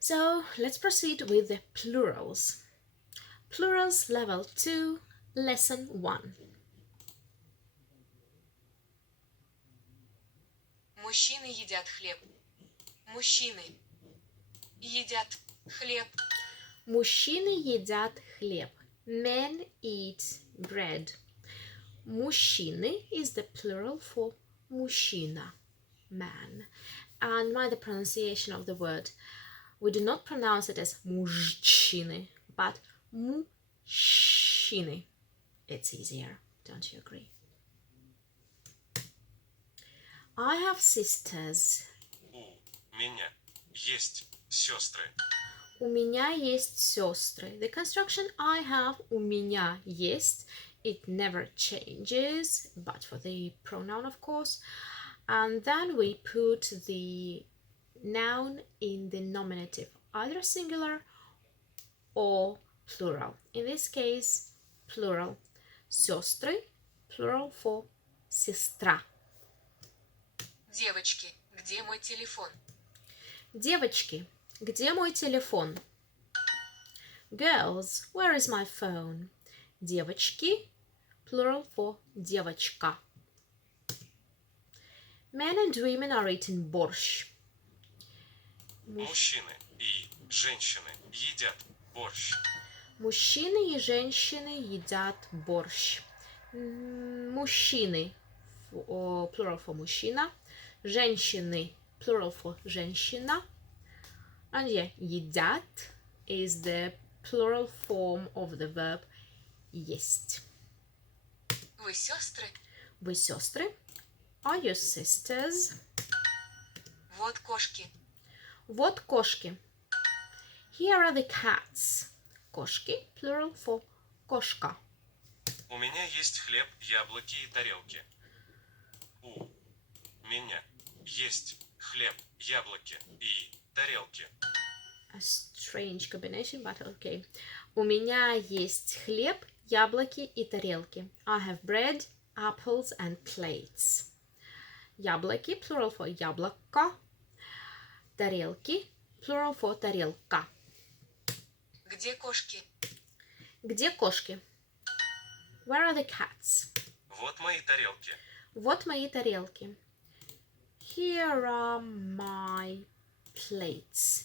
So let's proceed with the plurals. Plurals level 2, lesson 1. Мужчины едят хлеб. Мужчины едят хлеб. Мужчины едят хлеб. Men eat bread. Мужчины is the plural for мужчина, man. And mind the pronunciation of the word. We do not pronounce it as мужчины, but мужчины. It's easier, don't you agree? I have sisters. У меня есть сестры. У меня есть сестры. The construction I have, у меня есть, it never changes, but for the pronoun, of course. And then we put the noun in the nominative, either singular or plural. In this case, plural. Сестры, plural for сестра. Девочки, где мой телефон? Девочки, где мой телефон? Girls, where is my phone? Девочки, plural for девочка. Men and women are eating борщ. Мужчины и женщины едят борщ. Мужчины и женщины едят борщ. Мужчины, plural for мужчина. Женщины, plural for женщина. And yeah, едят is the plural form of the verb есть. Вы сестры? Вы сестры? Are you sisters? Вот кошки. Вот кошки. Here are the cats. Кошки, plural for кошка. У меня есть хлеб, яблоки и тарелки. У меня есть хлеб, яблоки и тарелки. A strange combination, but okay. У меня есть хлеб, яблоки и тарелки. I have bread, apples and plates. Яблоки, plural for яблоко. Тарелки, plural for тарелка. Где кошки? Где кошки? Where are the cats? Вот мои тарелки. Вот мои тарелки. Here are my plates.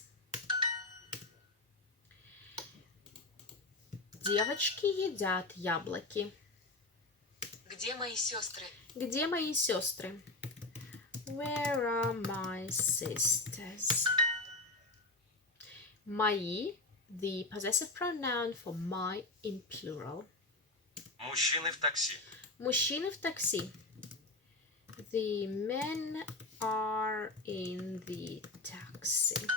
Девочки едят яблоки. Где мои сестры? Где мои сестры? Where are my sisters? Мои, the possessive pronoun for my in plural. Мужчины в такси. Мужчины в такси. The men are in the taxi.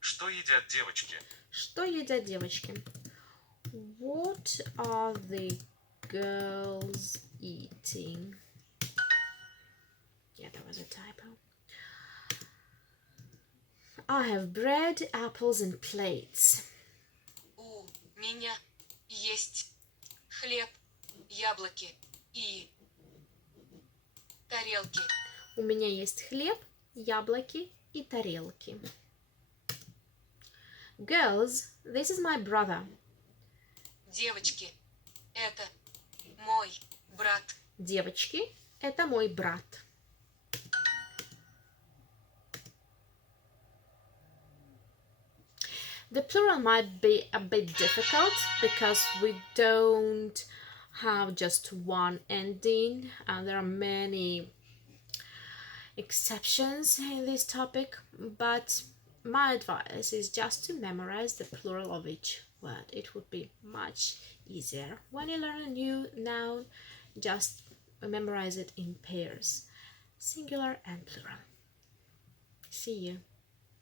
Что едят девочки? Что едят девочки? What are the girls eating? Yeah, that was a typo. I have bread, apples and plates. У меня есть хлеб, яблоки и тарелки. У меня есть хлеб, яблоки и тарелки. Girls, this is my brother. Девочки, это мой брат. Девочки, это мой брат. The plural might be a bit difficult because we don't have just one ending and there are many exceptions in this topic, but my advice is just to memorize the plural of each word. It would be much easier. When you learn a new noun, just memorize it in pairs, singular and plural. See you.